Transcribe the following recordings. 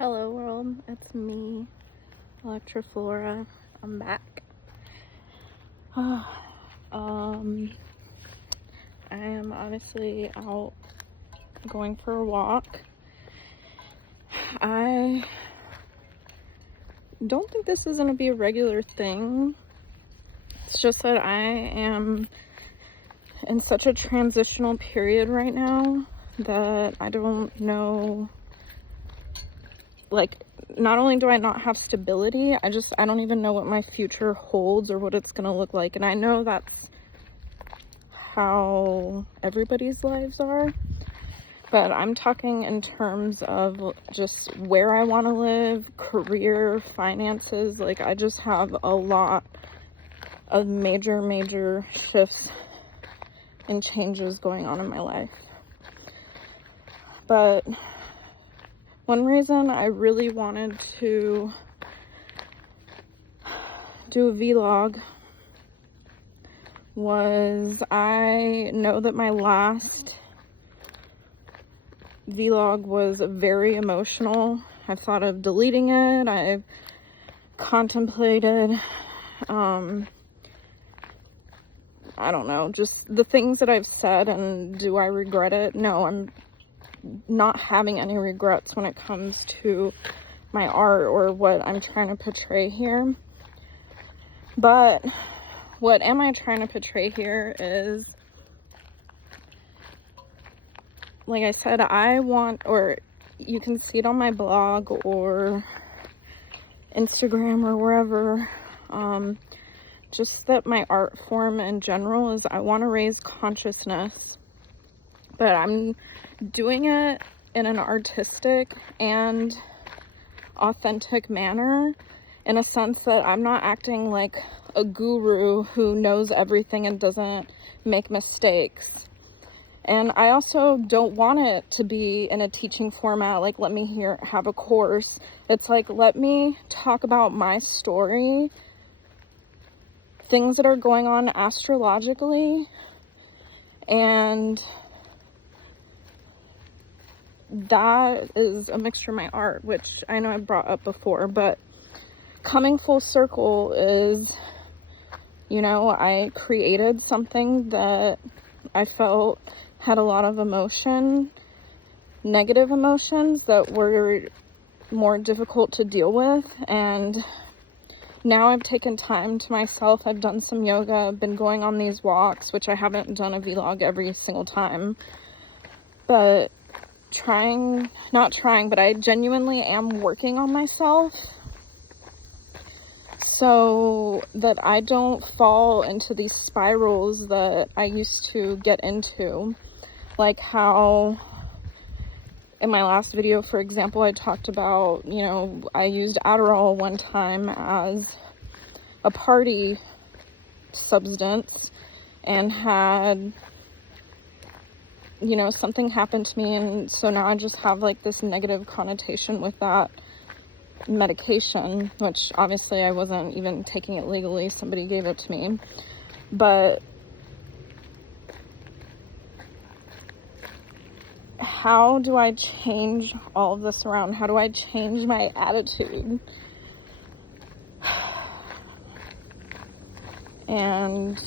Hello world, it's me, Electroflora. I'm back. I am obviously out going for a walk. I don't think this is going to be a regular thing. It's just that I am in such a transitional period right now that I don't know. Like, not only do I not have stability, I don't even know what my future holds or what it's gonna look like. And I know that's how everybody's lives are, but I'm talking in terms of just where I want to live, career, finances. Like, I just have a lot of major shifts and changes going on in my life. But one reason I really wanted to do a vlog was I know that my last vlog was very emotional. I've thought of deleting it. I've contemplated, I don't know, just the things that I've said, and do I regret it? No, I'm not having any regrets when it comes to my art or what I'm trying to portray here. But what am I trying to portray here is, like I said, I want, or you can see it on my blog or Instagram or wherever, just that my art form in general is I want to raise consciousness, but I'm doing it in an artistic and authentic manner, in a sense that I'm not acting like a guru who knows everything and doesn't make mistakes. And I also don't want it to be in a teaching format, like let me have a course. It's like, let me talk about my story, things that are going on astrologically, and that is a mixture of my art, which I know I brought up before, but coming full circle is, you know, I created something that I felt had a lot of emotion, negative emotions that were more difficult to deal with, and now I've taken time to myself. I've done some yoga, I've been going on these walks, which I haven't done a vlog every single time, but but I genuinely am working on myself so that I don't fall into these spirals that I used to get into. Like how in my last video, for example, I talked about, you know, I used Adderall one time as a party substance and had, you know, something happened to me, and so now I just have like this negative connotation with that medication, which obviously I wasn't even taking it legally, somebody gave it to me. But how do I change all of this around? How do I change my attitude? And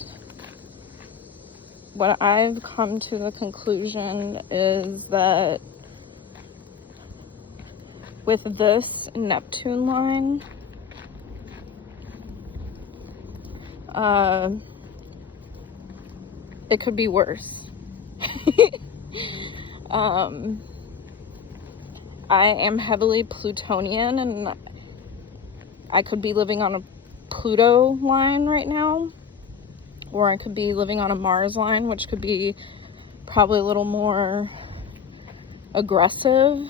what I've come to the conclusion is that with this Neptune line, it could be worse. I am heavily Plutonian, and I could be living on a Pluto line right now, or I could be living on a Mars line, which could be probably a little more aggressive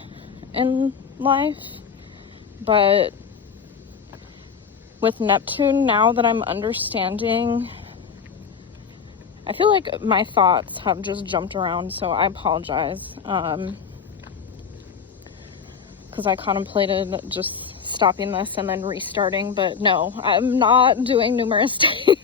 in life. But with Neptune, now that I'm understanding, I feel like my thoughts have just jumped around, so I apologize, because I contemplated just stopping this and then restarting, but no, I'm not doing numerous takes.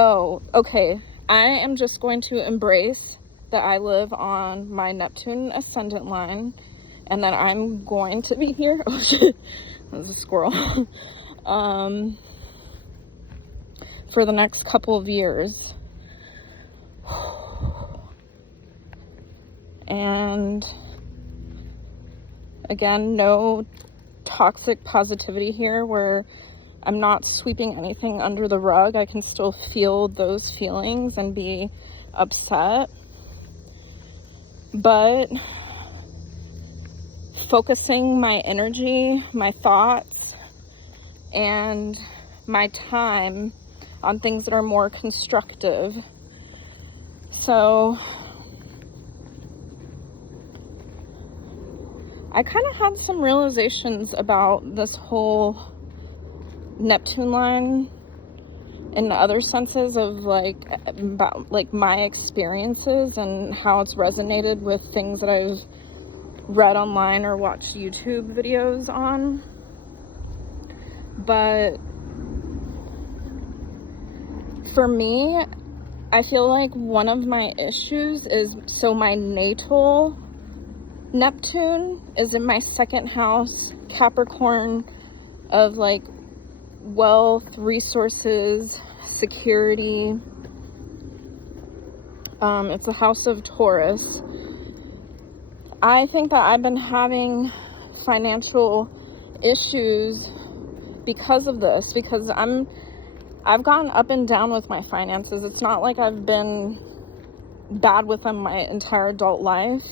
Oh, okay. I am just going to embrace that I live on my Neptune ascendant line, and that I'm going to be here. Oh shit, there's a squirrel. For the next couple of years. And again, no toxic positivity here where I'm not sweeping anything under the rug. I can still feel those feelings and be upset. But focusing my energy, my thoughts, and my time on things that are more constructive. So I kind of had some realizations about this whole Neptune line in other senses of like about like my experiences and how it's resonated with things that I've read online or watched YouTube videos on. But for me, I feel like one of my issues is, so my natal Neptune is in my second house, Capricorn, of like wealth, resources, security. It's a house of Taurus. I think that I've been having financial issues because of this, because I've gone up and down with my finances. It's not like I've been bad with them my entire adult life.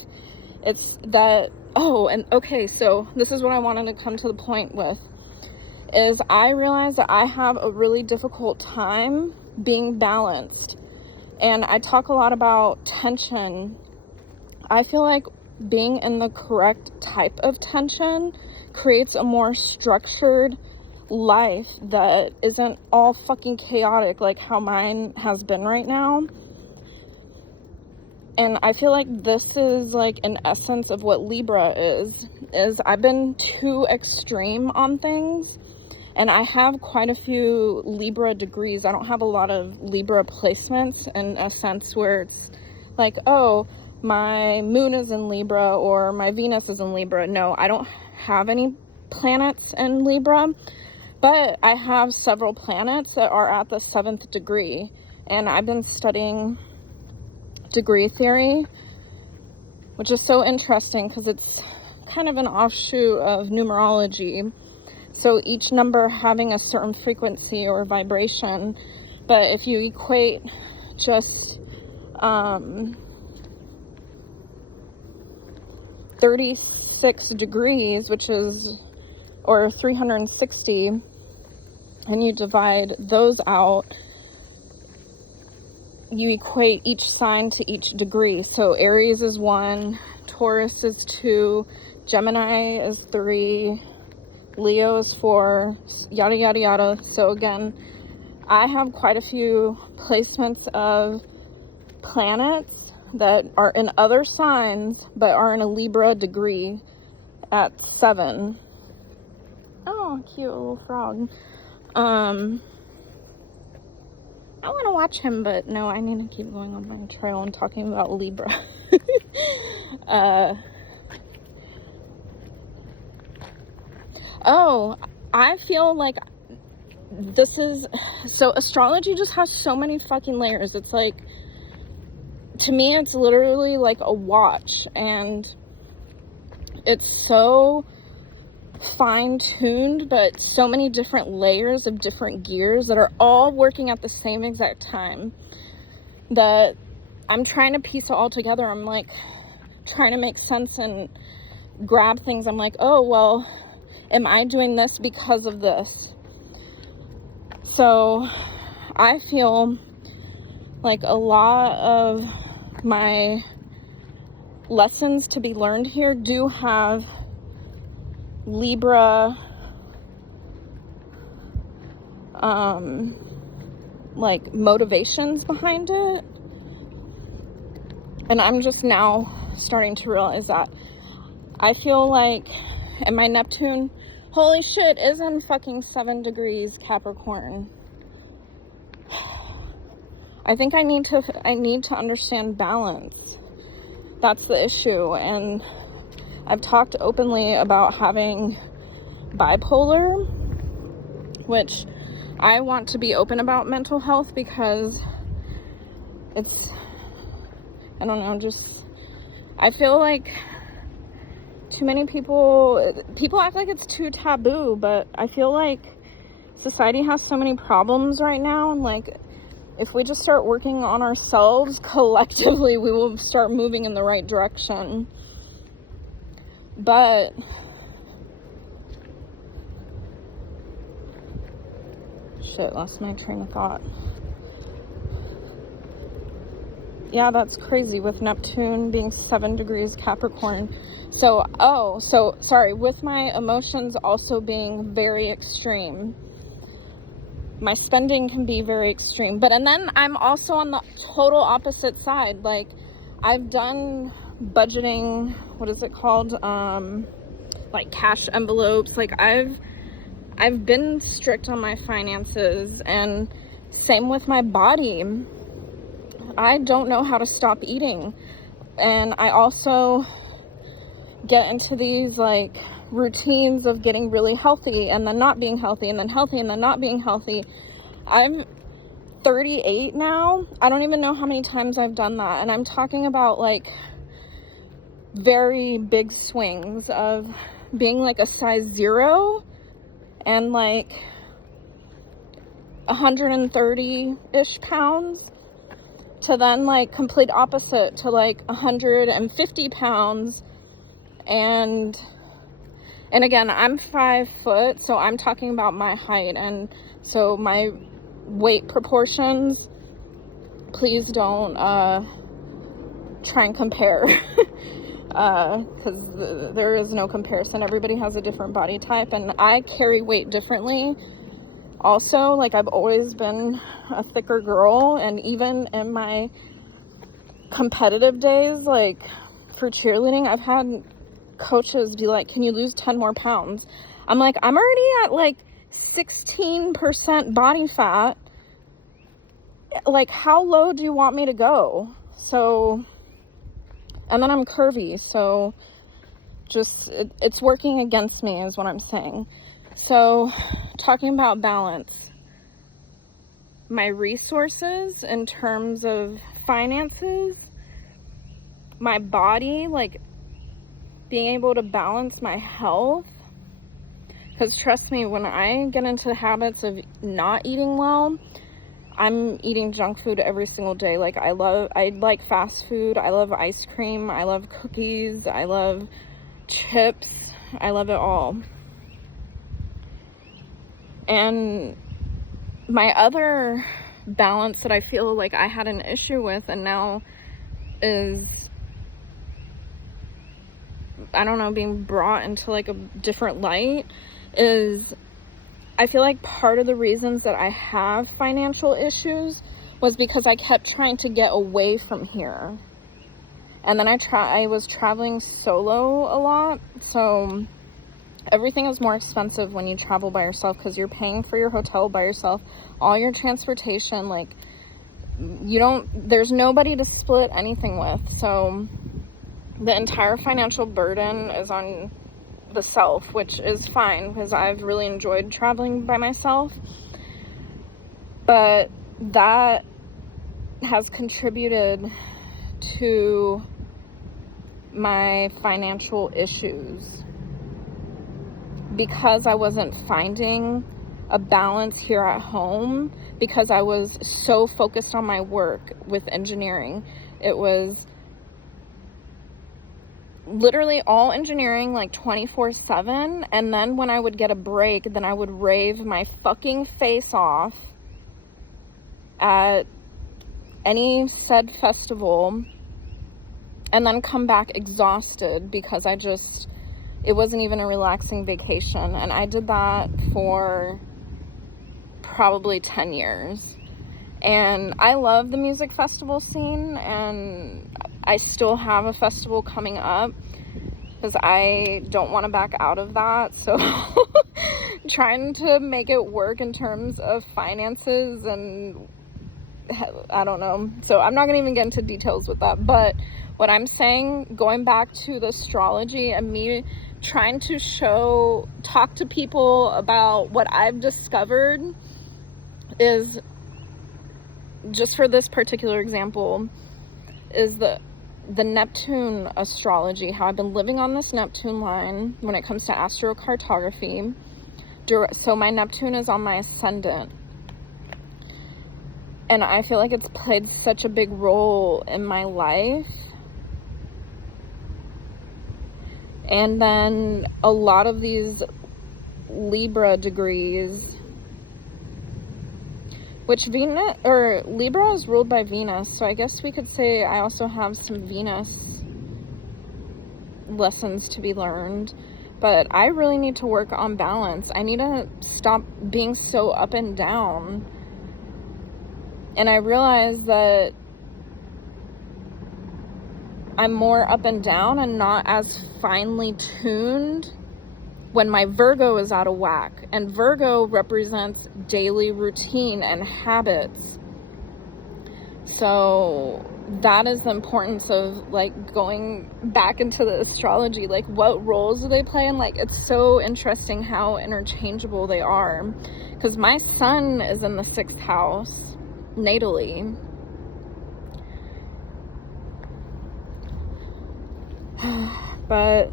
It's that, so this is what I wanted to come to the point with, is I realize that I have a really difficult time being balanced. And I talk a lot about tension. I feel like being in the correct type of tension creates a more structured life that isn't all fucking chaotic like how mine has been right now. And I feel like this is like an essence of what Libra is I've been too extreme on things, and I have quite a few Libra degrees. I don't have a lot of Libra placements in a sense where it's like, oh, my moon is in Libra or my Venus is in Libra. No, I don't have any planets in Libra, but I have several planets that are at the 7th degree, and I've been studying degree theory, which is so interesting because it's kind of an offshoot of numerology. So each number having a certain frequency or vibration, but if you equate just 36 degrees, which is, or 360, and you divide those out, you equate each sign to each degree. So Aries is 1, Taurus is 2, Gemini is 3, Leo is 4, yada yada yada. So again, I have quite a few placements of planets that are in other signs but are in a Libra degree at 7. Oh, cute little frog. I want to watch him, but no, I need to keep going on my trail and talking about Libra. I feel like this is, so astrology just has so many fucking layers. It's like, to me, it's literally like a watch, and it's so fine-tuned, but so many different layers of different gears that are all working at the same exact time that I'm trying to piece it all together. I'm like trying to make sense and grab things. I'm like, oh, well, am I doing this because of this? So I feel like a lot of my lessons to be learned here do have Libra like motivations behind it, and I'm just now starting to realize that. I feel like, and my Neptune, holy shit, is in fucking 7 degrees Capricorn. I think I need to understand balance. that's the issue. And I've talked openly about having bipolar, which I want to be open about mental health because it's, I don't know, just, I feel like too many people act like it's too taboo, but I feel like society has so many problems right now, and like, if we just start working on ourselves collectively, we will start moving in the right direction. But shit, lost my train of thought. Yeah, that's crazy with Neptune being 7 degrees Capricorn. So sorry, with my emotions also being very extreme. My spending can be very extreme. And then I'm also on the total opposite side. Like, I've done budgeting, what is it called? Like cash envelopes. Like, I've been strict on my finances, and same with my body. I don't know how to stop eating. And I also get into these like routines of getting really healthy and then not being healthy and then healthy and then not being healthy. I'm 38 now. I don't even know how many times I've done that. And I'm talking about like very big swings of being like a size 0 and like 130-ish pounds to then like complete opposite to like 150 pounds. And again, I'm 5 foot, so I'm talking about my height, and so my weight proportions, please don't try and compare, because there is no comparison. Everybody has a different body type, and I carry weight differently. Also, like, I've always been a thicker girl, and even in my competitive days, like for cheerleading, I've had coaches be like, can you lose 10 more pounds? I'm like, I'm already at like 16% body fat. Like, how low do you want me to go? So, and then I'm curvy, so just it's working against me is what I'm saying. So, talking about balance, my resources in terms of finances, my body, like being able to balance my health, because trust me, when I get into habits of not eating well, I'm eating junk food every single day. Like, I like fast food, I love ice cream, I love cookies, I love chips, I love it all. And my other balance that I feel like I had an issue with, and now is, I don't know, being brought into like a different light, is I feel like part of the reasons that I have financial issues was because I kept trying to get away from here. And then I was traveling solo a lot, so everything is more expensive when you travel by yourself because you're paying for your hotel by yourself, all your transportation, like, there's nobody to split anything with. So the entire financial burden is on the self, which is fine because I've really enjoyed traveling by myself. But that has contributed to my financial issues because I wasn't finding a balance here at home because I was so focused on my work with engineering. It was literally all engineering, like 24/7, and then when I would get a break, then I would rave my fucking face off at any said festival and then come back exhausted because it wasn't even a relaxing vacation. And I did that for probably 10 years. And I love the music festival scene, and I still have a festival coming up because I don't want to back out of that. So trying to make it work in terms of finances and I don't know. So I'm not gonna even get into details with that, but what I'm saying, going back to the astrology and me trying to talk to people about what I've discovered, is, just for this particular example, is the Neptune astrology, how I've been living on this Neptune line when it comes to astrocartography. So my Neptune is on my ascendant, and I feel like it's played such a big role in my life. And then a lot of these Libra degrees, which Libra is ruled by Venus, so I guess we could say I also have some Venus lessons to be learned. But I really need to work on balance. I need to stop being so up and down. And I realize that I'm more up and down and not as finely tuned when my Virgo is out of whack. And Virgo represents daily routine and habits. So that is the importance of, like, going back into the astrology. Like, what roles do they play? And, like, it's so interesting how interchangeable they are. Because my sun is in the 6th house, natally. But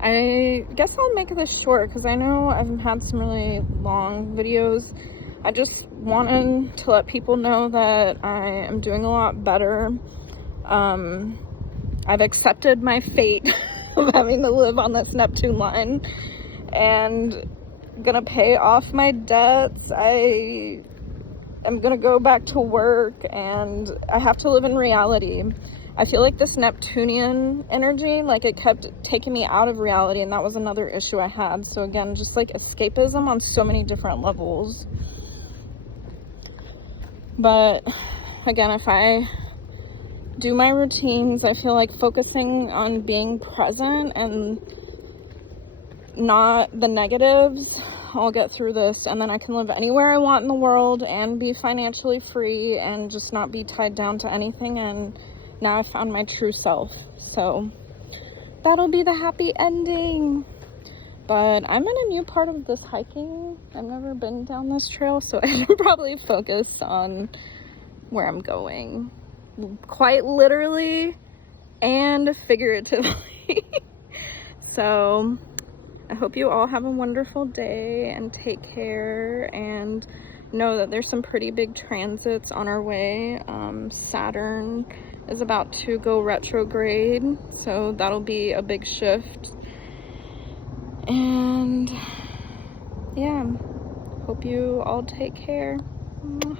I guess I'll make this short because I know I've had some really long videos. I just wanted to let people know that I am doing a lot better. I've accepted my fate of having to live on this Neptune line and gonna pay off my debts. I am gonna go back to work, and I have to live in reality. I feel like this Neptunian energy, like, it kept taking me out of reality, and that was another issue I had. So again, just like escapism on so many different levels. But again, if I do my routines, I feel like focusing on being present and not the negatives, I'll get through this, and then I can live anywhere I want in the world and be financially free and just not be tied down to anything. And now I found my true self, so that'll be the happy ending. But I'm in a new part of this hiking. I've never been down this trail, so I should probably focus on where I'm going, quite literally and figuratively. So I hope you all have a wonderful day and take care, and know that there's some pretty big transits on our way. Saturn is about to go retrograde, so that'll be a big shift. And yeah, hope you all take care. Mwah.